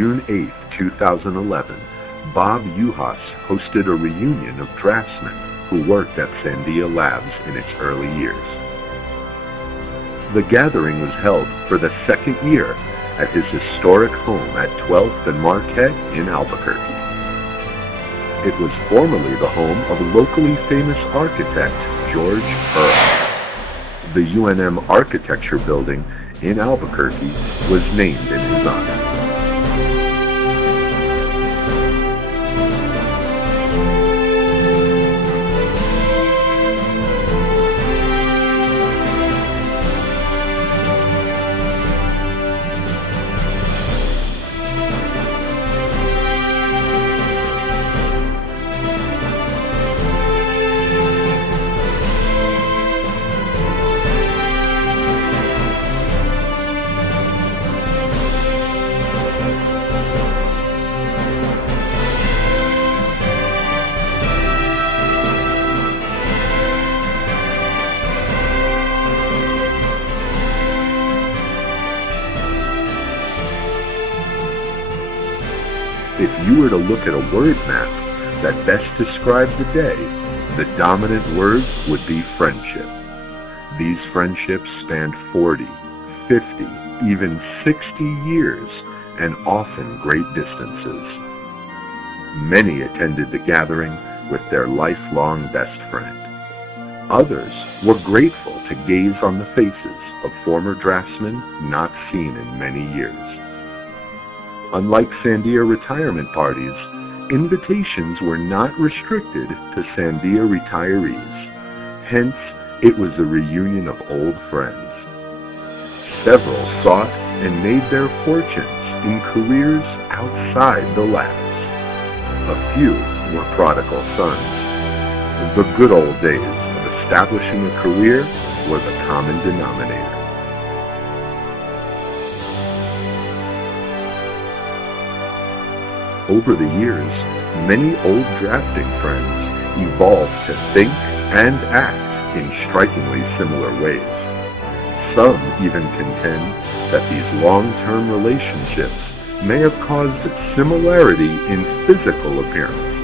June 8, 2011, Bob Yuhas hosted a reunion of draftsmen who worked at Sandia Labs in its early years. The gathering was held for the second year at his historic home at 12th and Marquette in Albuquerque. It was formerly the home of locally famous architect George Earle. The UNM Architecture Building in Albuquerque was named in his honor. If you were to look at a word map that best described the day, the dominant word would be friendship. These friendships spanned 40, 50, even 60 years, and often great distances. Many attended the gathering with their lifelong best friend. Others were grateful to gaze on the faces of former draftsmen not seen in many years. Unlike Sandia retirement parties, invitations were not restricted to Sandia retirees. Hence, it was a reunion of old friends. Several sought and made their fortunes in careers outside the labs. A few were prodigal sons. The good old days of establishing a career were the common denominator. Over the years, many old drafting friends evolved to think and act in strikingly similar ways. Some even contend that these long-term relationships may have caused similarity in physical appearances.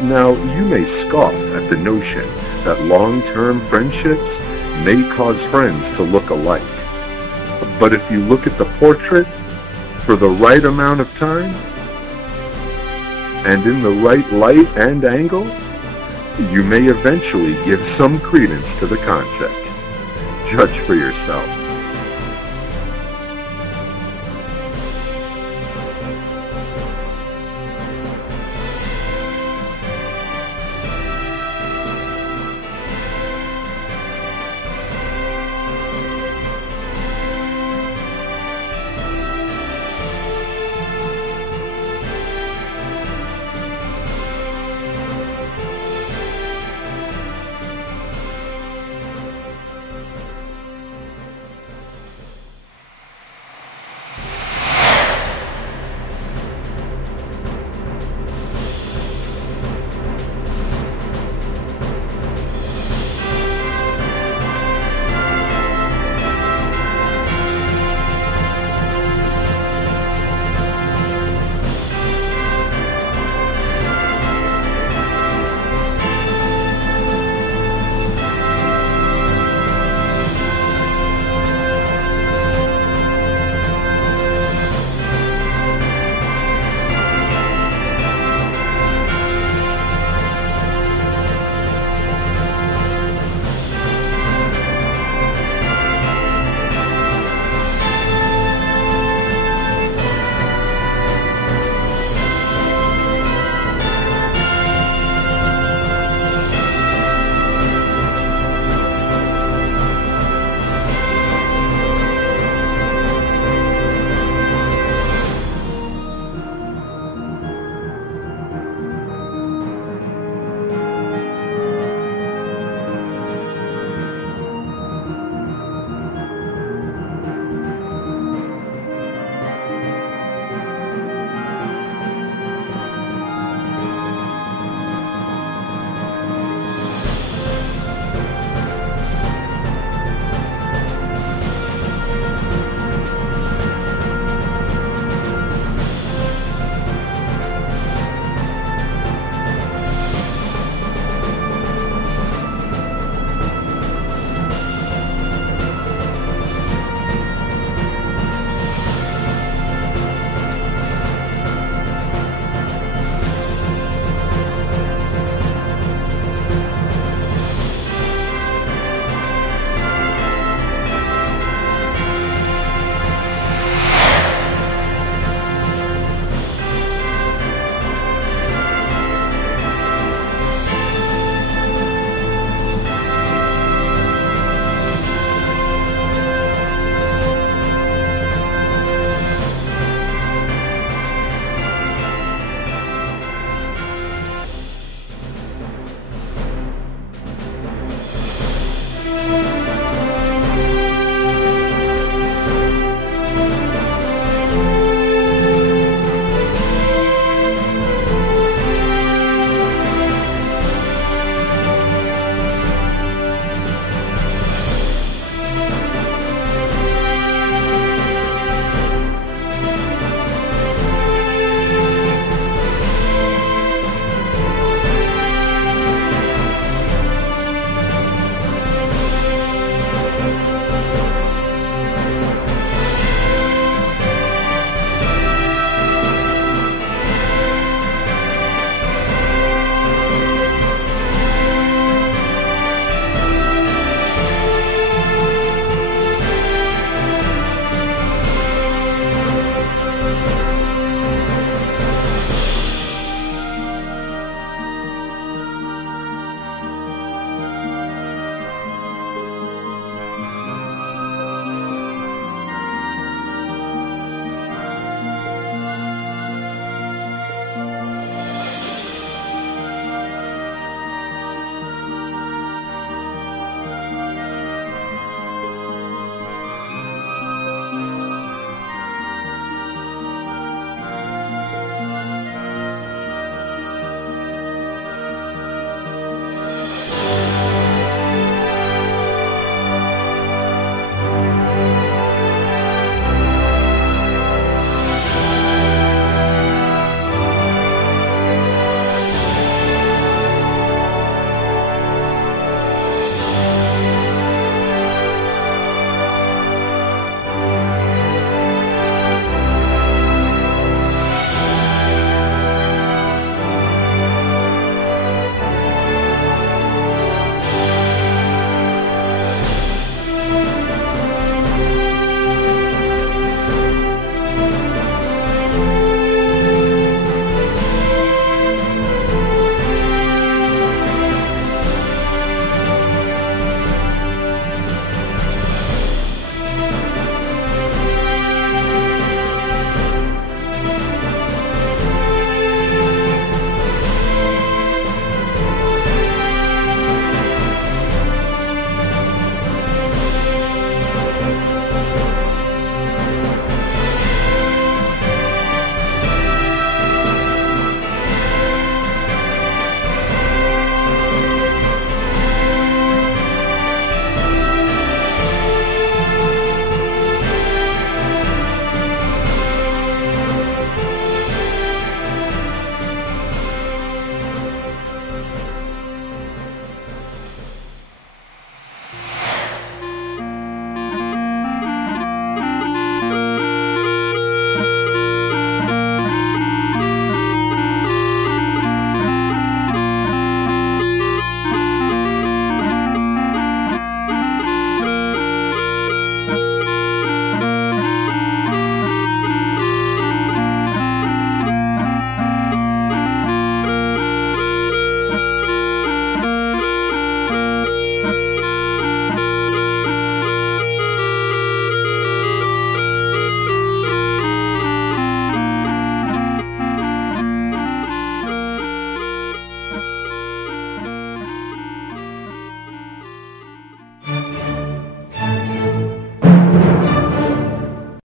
Now, you may scoff at the notion that long-term friendships may cause friends to look alike. But if you look at the portrait for the right amount of time, and in the right light and angle, you may eventually give some credence to the concept. Judge for yourself.